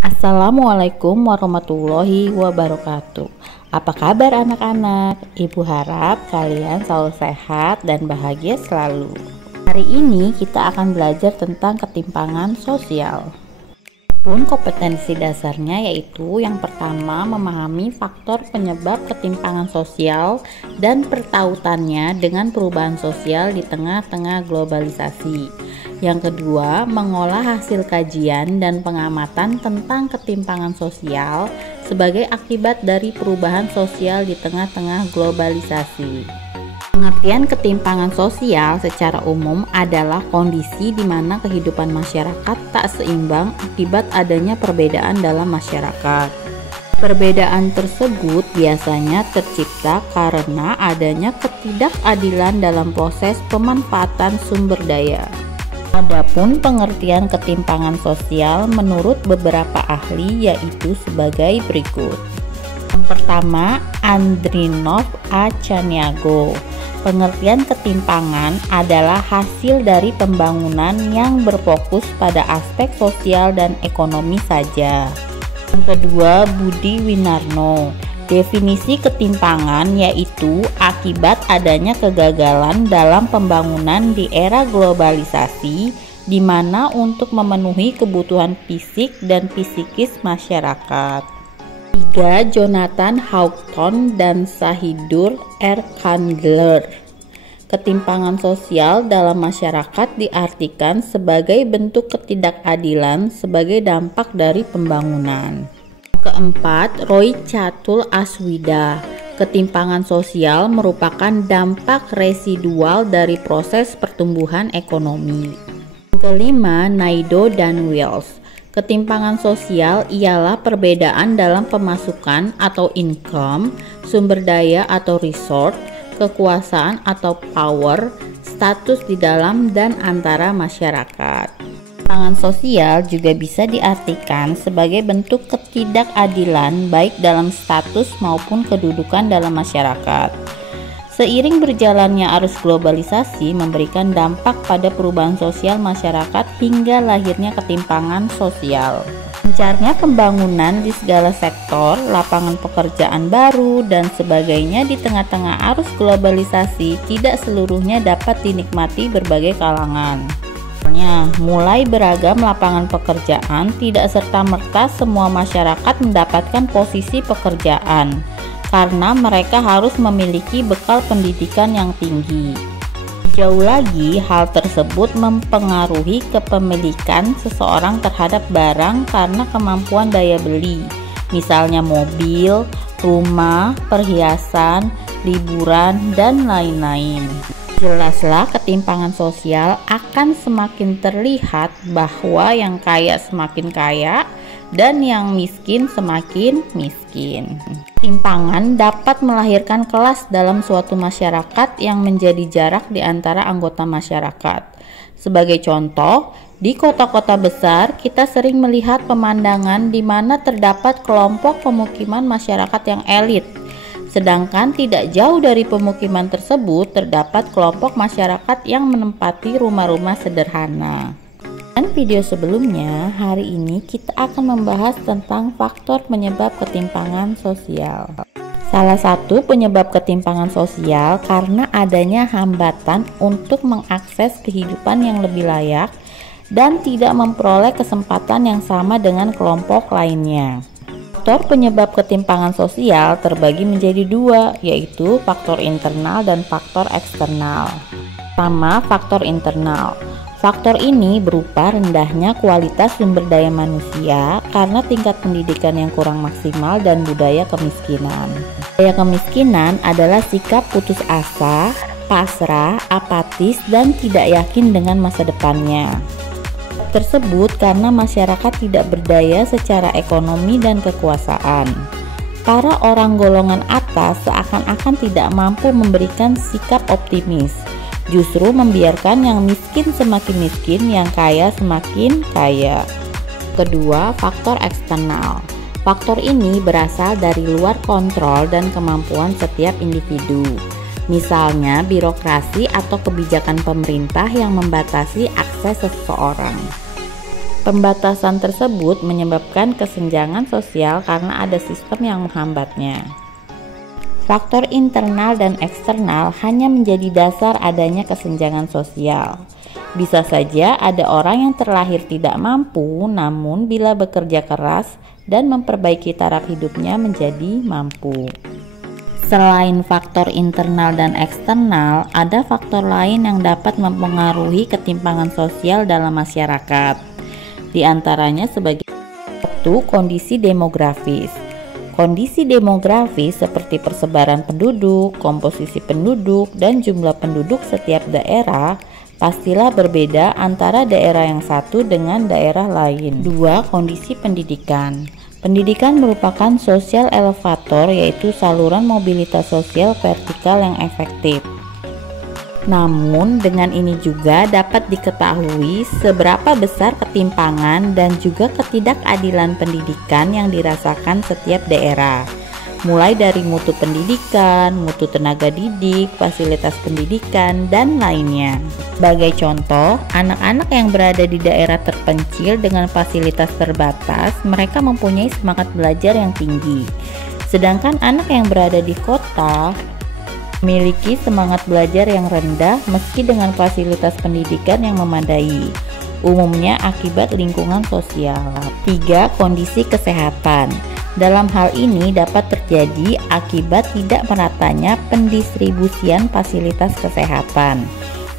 Assalamualaikum warahmatullahi wabarakatuh. Apa kabar anak-anak? Ibu harap kalian selalu sehat dan bahagia selalu. Hari ini kita akan belajar tentang ketimpangan sosial. Kompetensi dasarnya yaitu yang pertama, memahami faktor penyebab ketimpangan sosial dan pertautannya dengan perubahan sosial di tengah-tengah globalisasi. Yang kedua, mengolah hasil kajian dan pengamatan tentang ketimpangan sosial sebagai akibat dari perubahan sosial di tengah-tengah globalisasi. Pengertian ketimpangan sosial secara umum adalah kondisi di mana kehidupan masyarakat tak seimbang akibat adanya perbedaan dalam masyarakat. Perbedaan tersebut biasanya tercipta karena adanya ketidakadilan dalam proses pemanfaatan sumber daya. Adapun pengertian ketimpangan sosial menurut beberapa ahli yaitu sebagai berikut. Yang pertama, Andrinov A. Chaniago. Pengertian ketimpangan adalah hasil dari pembangunan yang berfokus pada aspek sosial dan ekonomi saja. Yang kedua, Budi Winarno. Definisi ketimpangan yaitu akibat adanya kegagalan dalam pembangunan di era globalisasi, di mana untuk memenuhi kebutuhan fisik dan psikis masyarakat. 3. Jonathan Houghton dan Sahidur R. Candler. Ketimpangan sosial dalam masyarakat diartikan sebagai bentuk ketidakadilan sebagai dampak dari pembangunan. Keempat, Roy Catul Aswida. Ketimpangan sosial merupakan dampak residual dari proses pertumbuhan ekonomi. Kelima, Naido dan Wells. Ketimpangan sosial ialah perbedaan dalam pemasukan atau income, sumber daya atau resource, kekuasaan atau power, status di dalam dan antara masyarakat. Ketimpangan sosial juga bisa diartikan sebagai bentuk ketidakadilan baik dalam status maupun kedudukan dalam masyarakat. Seiring berjalannya arus globalisasi memberikan dampak pada perubahan sosial masyarakat hingga lahirnya ketimpangan sosial. Gencarnya pembangunan di segala sektor, lapangan pekerjaan baru, dan sebagainya di tengah-tengah arus globalisasi tidak seluruhnya dapat dinikmati berbagai kalangan. Mulai beragam lapangan pekerjaan, tidak serta-merta semua masyarakat mendapatkan posisi pekerjaan karena mereka harus memiliki bekal pendidikan yang tinggi. Jauh lagi, hal tersebut mempengaruhi kepemilikan seseorang terhadap barang karena kemampuan daya beli, misalnya mobil, rumah, perhiasan, liburan, dan lain-lain. Jelaslah ketimpangan sosial akan semakin terlihat bahwa yang kaya semakin kaya dan yang miskin semakin miskin. Ketimpangan dapat melahirkan kelas dalam suatu masyarakat yang menjadi jarak di antara anggota masyarakat. Sebagai contoh, di kota-kota besar kita sering melihat pemandangan di mana terdapat kelompok pemukiman masyarakat yang elit. Sedangkan tidak jauh dari pemukiman tersebut terdapat kelompok masyarakat yang menempati rumah-rumah sederhana. Dan video sebelumnya, hari ini kita akan membahas tentang faktor penyebab ketimpangan sosial. Salah satu penyebab ketimpangan sosial karena adanya hambatan untuk mengakses kehidupan yang lebih layak dan tidak memperoleh kesempatan yang sama dengan kelompok lainnya. Faktor penyebab ketimpangan sosial terbagi menjadi dua, yaitu faktor internal dan faktor eksternal. Pertama, faktor internal. Faktor ini berupa rendahnya kualitas sumber daya manusia karena tingkat pendidikan yang kurang maksimal dan budaya kemiskinan. Budaya kemiskinan adalah sikap putus asa, pasrah, apatis, dan tidak yakin dengan masa depannya. Tersebut karena masyarakat tidak berdaya secara ekonomi dan kekuasaan. Para orang golongan atas seakan-akan tidak mampu memberikan sikap optimis, justru membiarkan yang miskin semakin miskin, yang kaya semakin kaya. Kedua, faktor eksternal. Faktor ini berasal dari luar kontrol dan kemampuan setiap individu. Misalnya birokrasi atau kebijakan pemerintah yang membatasi akses seseorang. Pembatasan tersebut menyebabkan kesenjangan sosial karena ada sistem yang menghambatnya. Faktor internal dan eksternal hanya menjadi dasar adanya kesenjangan sosial. Bisa saja ada orang yang terlahir tidak mampu, namun bila bekerja keras dan memperbaiki taraf hidupnya menjadi mampu. Selain faktor internal dan eksternal, ada faktor lain yang dapat mempengaruhi ketimpangan sosial dalam masyarakat. Di antaranya sebagai satu, kondisi demografis. Kondisi demografis seperti persebaran penduduk, komposisi penduduk, dan jumlah penduduk setiap daerah pastilah berbeda antara daerah yang satu dengan daerah lain. Dua, kondisi pendidikan. Pendidikan merupakan social elevator, yaitu saluran mobilitas sosial vertikal yang efektif. Namun dengan ini juga dapat diketahui seberapa besar ketimpangan dan juga ketidakadilan pendidikan yang dirasakan setiap daerah, mulai dari mutu pendidikan, mutu tenaga didik, fasilitas pendidikan, dan lainnya. Sebagai contoh, anak-anak yang berada di daerah terpencil dengan fasilitas terbatas, mereka mempunyai semangat belajar yang tinggi. Sedangkan anak yang berada di kota memiliki semangat belajar yang rendah meski dengan fasilitas pendidikan yang memadai, umumnya akibat lingkungan sosial. 3. Kondisi kesehatan. Dalam hal ini dapat terjadi akibat tidak meratanya pendistribusian fasilitas kesehatan,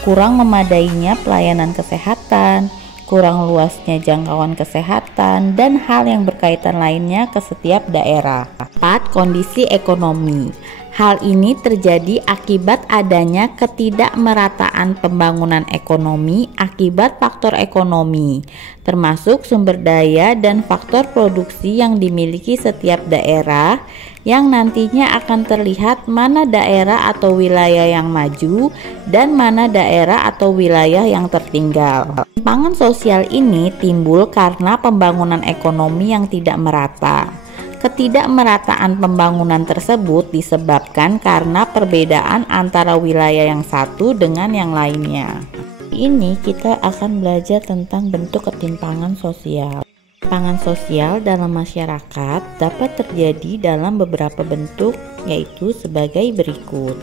kurang memadainya pelayanan kesehatan, kurang luasnya jangkauan kesehatan, dan hal yang berkaitan lainnya ke setiap daerah. 4. Kondisi ekonomi. Hal ini terjadi akibat adanya ketidakmerataan pembangunan ekonomi akibat faktor ekonomi, termasuk sumber daya dan faktor produksi yang dimiliki setiap daerah, yang nantinya akan terlihat mana daerah atau wilayah yang maju dan mana daerah atau wilayah yang tertinggal. Ketimpangan sosial ini timbul karena pembangunan ekonomi yang tidak merata. Ketidakmerataan pembangunan tersebut disebabkan karena perbedaan antara wilayah yang satu dengan yang lainnya. Ini kita akan belajar tentang bentuk ketimpangan sosial. Ketimpangan sosial dalam masyarakat dapat terjadi dalam beberapa bentuk, yaitu sebagai berikut.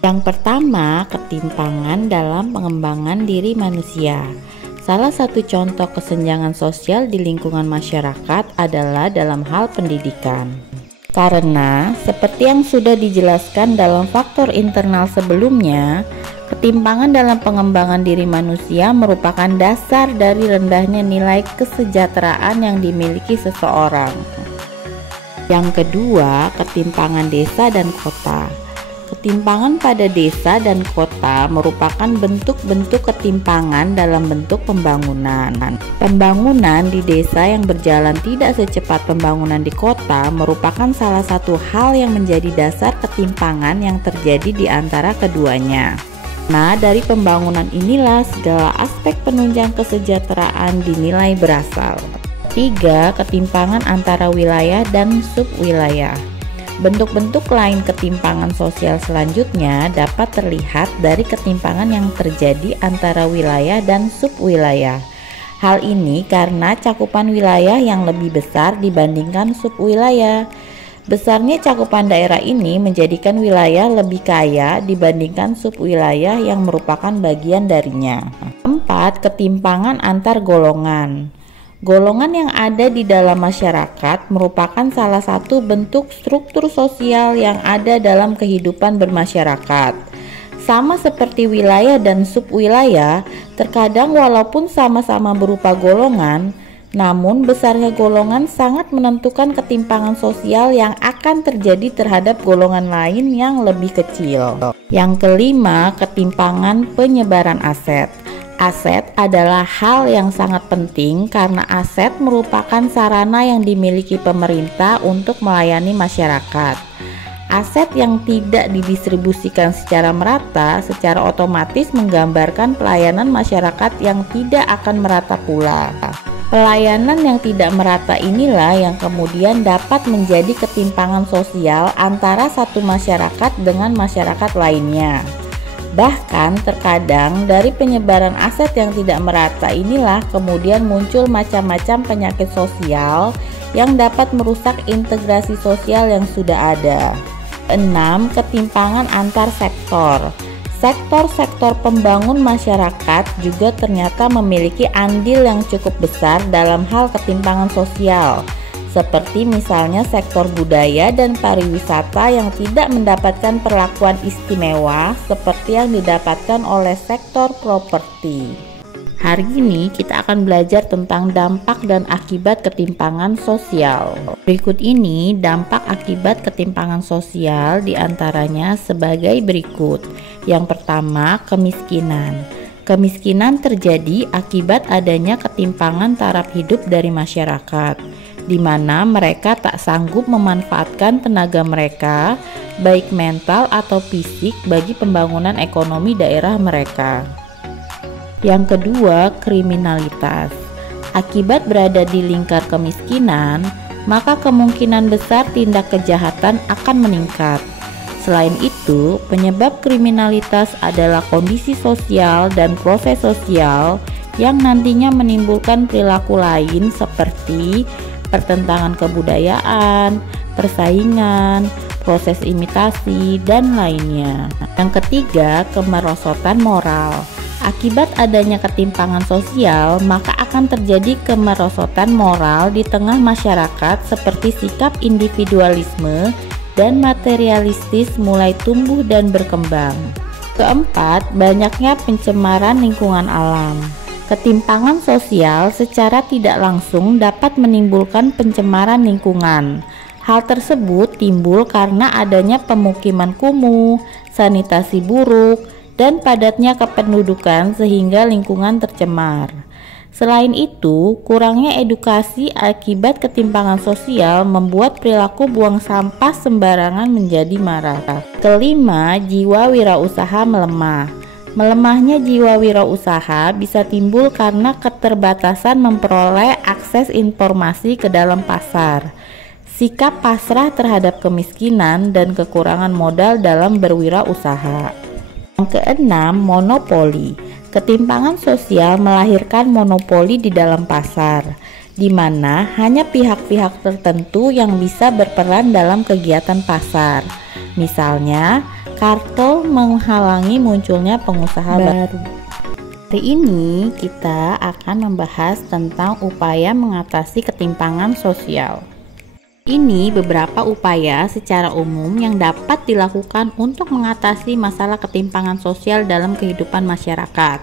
Yang pertama, ketimpangan dalam pengembangan diri manusia. Salah satu contoh kesenjangan sosial di lingkungan masyarakat adalah dalam hal pendidikan. Karena seperti yang sudah dijelaskan dalam faktor internal sebelumnya, ketimpangan dalam pengembangan diri manusia merupakan dasar dari rendahnya nilai kesejahteraan yang dimiliki seseorang. Yang kedua, ketimpangan desa dan kota. Ketimpangan pada desa dan kota merupakan bentuk-bentuk ketimpangan dalam bentuk pembangunan. Pembangunan di desa yang berjalan tidak secepat pembangunan di kota merupakan salah satu hal yang menjadi dasar ketimpangan yang terjadi di antara keduanya. Nah, dari pembangunan inilah segala aspek penunjang kesejahteraan dinilai berasal. 3. Ketimpangan antara wilayah dan subwilayah. Bentuk-bentuk lain ketimpangan sosial selanjutnya dapat terlihat dari ketimpangan yang terjadi antara wilayah dan subwilayah. Hal ini karena cakupan wilayah yang lebih besar dibandingkan subwilayah. Besarnya cakupan daerah ini menjadikan wilayah lebih kaya dibandingkan subwilayah yang merupakan bagian darinya. 4. Ketimpangan antar golongan. Golongan yang ada di dalam masyarakat merupakan salah satu bentuk struktur sosial yang ada dalam kehidupan bermasyarakat. Sama seperti wilayah dan subwilayah, terkadang walaupun sama-sama berupa golongan, namun besarnya golongan sangat menentukan ketimpangan sosial yang akan terjadi terhadap golongan lain yang lebih kecil. Yang kelima, ketimpangan penyebaran aset. Aset adalah hal yang sangat penting karena aset merupakan sarana yang dimiliki pemerintah untuk melayani masyarakat. Aset yang tidak didistribusikan secara merata secara otomatis menggambarkan pelayanan masyarakat yang tidak akan merata pula. Pelayanan yang tidak merata inilah yang kemudian dapat menjadi ketimpangan sosial antara satu masyarakat dengan masyarakat lainnya. Bahkan terkadang dari penyebaran aset yang tidak merata inilah kemudian muncul macam-macam penyakit sosial yang dapat merusak integrasi sosial yang sudah ada. 6. Ketimpangan antar sektor. Sektor-sektor pembangun masyarakat juga ternyata memiliki andil yang cukup besar dalam hal ketimpangan sosial, seperti misalnya sektor budaya dan pariwisata yang tidak mendapatkan perlakuan istimewa seperti yang didapatkan oleh sektor properti. Hari ini kita akan belajar tentang dampak dan akibat ketimpangan sosial. Berikut ini dampak akibat ketimpangan sosial diantaranya sebagai berikut. Yang pertama, kemiskinan. Kemiskinan terjadi akibat adanya ketimpangan taraf hidup dari masyarakat, di mana mereka tak sanggup memanfaatkan tenaga mereka, baik mental atau fisik, bagi pembangunan ekonomi daerah mereka. Yang kedua, kriminalitas. Akibat berada di lingkar kemiskinan, maka kemungkinan besar tindak kejahatan akan meningkat. Selain itu, penyebab kriminalitas adalah kondisi sosial dan proses sosial yang nantinya menimbulkan perilaku lain seperti pertentangan kebudayaan, persaingan, proses imitasi, dan lainnya. Yang ketiga, kemerosotan moral. Akibat adanya ketimpangan sosial, maka akan terjadi kemerosotan moral di tengah masyarakat seperti sikap individualisme dan materialistis mulai tumbuh dan berkembang. Keempat, banyaknya pencemaran lingkungan alam. Ketimpangan sosial secara tidak langsung dapat menimbulkan pencemaran lingkungan. Hal tersebut timbul karena adanya pemukiman kumuh, sanitasi buruk, dan padatnya kependudukan sehingga lingkungan tercemar. Selain itu, kurangnya edukasi akibat ketimpangan sosial membuat perilaku buang sampah sembarangan menjadi marak. Kelima, jiwa wirausaha melemah. Melemahnya jiwa wirausaha bisa timbul karena keterbatasan memperoleh akses informasi ke dalam pasar, sikap pasrah terhadap kemiskinan, dan kekurangan modal dalam berwirausaha. Yang keenam, monopoli. Ketimpangan sosial melahirkan monopoli di dalam pasar, di mana hanya pihak-pihak tertentu yang bisa berperan dalam kegiatan pasar. Misalnya, kartel menghalangi munculnya pengusaha baru. Hari ini kita akan membahas tentang upaya mengatasi ketimpangan sosial. Ini beberapa upaya secara umum yang dapat dilakukan untuk mengatasi masalah ketimpangan sosial dalam kehidupan masyarakat.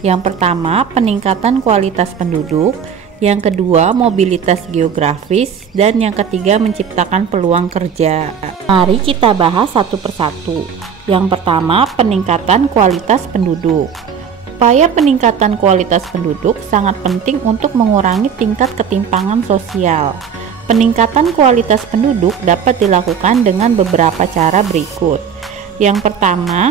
Yang pertama, peningkatan kualitas penduduk. Yang kedua, mobilitas geografis. Dan yang ketiga, menciptakan peluang kerja. Mari kita bahas satu persatu. Yang pertama, peningkatan kualitas penduduk. Upaya peningkatan kualitas penduduk sangat penting untuk mengurangi tingkat ketimpangan sosial. Peningkatan kualitas penduduk dapat dilakukan dengan beberapa cara berikut. Yang pertama,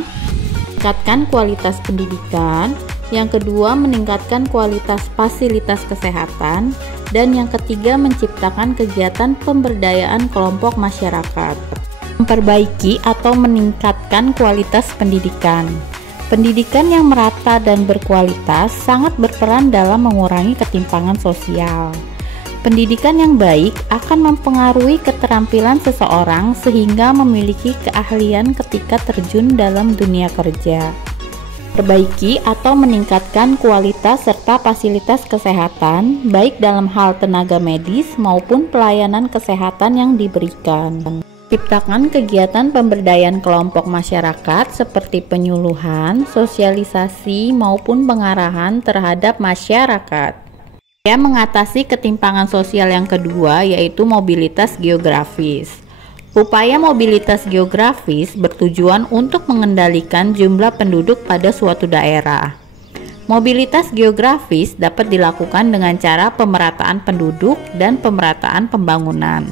meningkatkan kualitas pendidikan. Yang kedua, meningkatkan kualitas fasilitas kesehatan. Dan yang ketiga, menciptakan kegiatan pemberdayaan kelompok masyarakat. Memperbaiki atau meningkatkan kualitas pendidikan. Pendidikan yang merata dan berkualitas sangat berperan dalam mengurangi ketimpangan sosial. Pendidikan yang baik akan mempengaruhi keterampilan seseorang sehingga memiliki keahlian ketika terjun dalam dunia kerja. Perbaiki atau meningkatkan kualitas serta fasilitas kesehatan, baik dalam hal tenaga medis maupun pelayanan kesehatan yang diberikan. Ciptakan kegiatan pemberdayaan kelompok masyarakat seperti penyuluhan, sosialisasi, maupun pengarahan terhadap masyarakat. Upaya mengatasi ketimpangan sosial yang kedua yaitu mobilitas geografis. Upaya mobilitas geografis bertujuan untuk mengendalikan jumlah penduduk pada suatu daerah. Mobilitas geografis dapat dilakukan dengan cara pemerataan penduduk dan pemerataan pembangunan.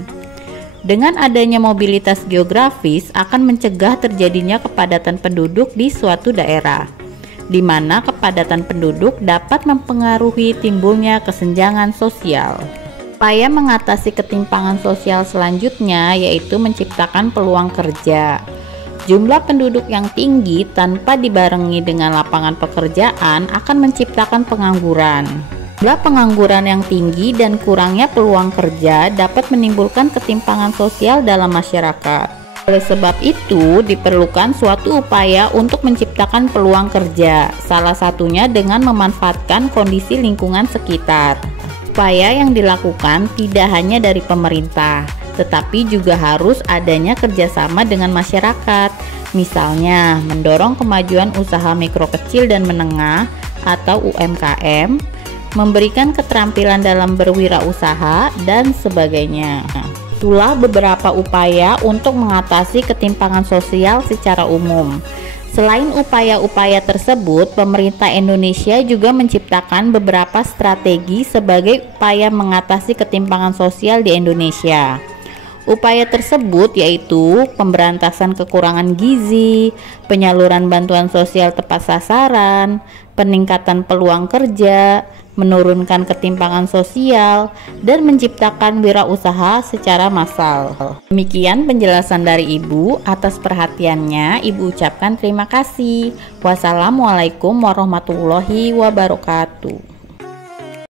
Dengan adanya mobilitas geografis akan mencegah terjadinya kepadatan penduduk di suatu daerah, di mana kepadatan penduduk dapat mempengaruhi timbulnya kesenjangan sosial. Upaya mengatasi ketimpangan sosial selanjutnya yaitu menciptakan peluang kerja. Jumlah penduduk yang tinggi tanpa dibarengi dengan lapangan pekerjaan akan menciptakan pengangguran. Jumlah pengangguran yang tinggi dan kurangnya peluang kerja dapat menimbulkan ketimpangan sosial dalam masyarakat. Oleh sebab itu, diperlukan suatu upaya untuk menciptakan peluang kerja, salah satunya dengan memanfaatkan kondisi lingkungan sekitar. Upaya yang dilakukan tidak hanya dari pemerintah, tetapi juga harus adanya kerjasama dengan masyarakat. Misalnya, mendorong kemajuan usaha mikro kecil dan menengah atau UMKM, memberikan keterampilan dalam berwirausaha, dan sebagainya. Itulah beberapa upaya untuk mengatasi ketimpangan sosial secara umum. Selain upaya-upaya tersebut, pemerintah Indonesia juga menciptakan beberapa strategi sebagai upaya mengatasi ketimpangan sosial di Indonesia. Upaya tersebut yaitu pemberantasan kekurangan gizi, penyaluran bantuan sosial tepat sasaran, peningkatan peluang kerja, menurunkan ketimpangan sosial, dan menciptakan wirausaha secara massal. Demikian penjelasan dari Ibu. Atas perhatiannya, Ibu ucapkan terima kasih. Wassalamualaikum warahmatullahi wabarakatuh.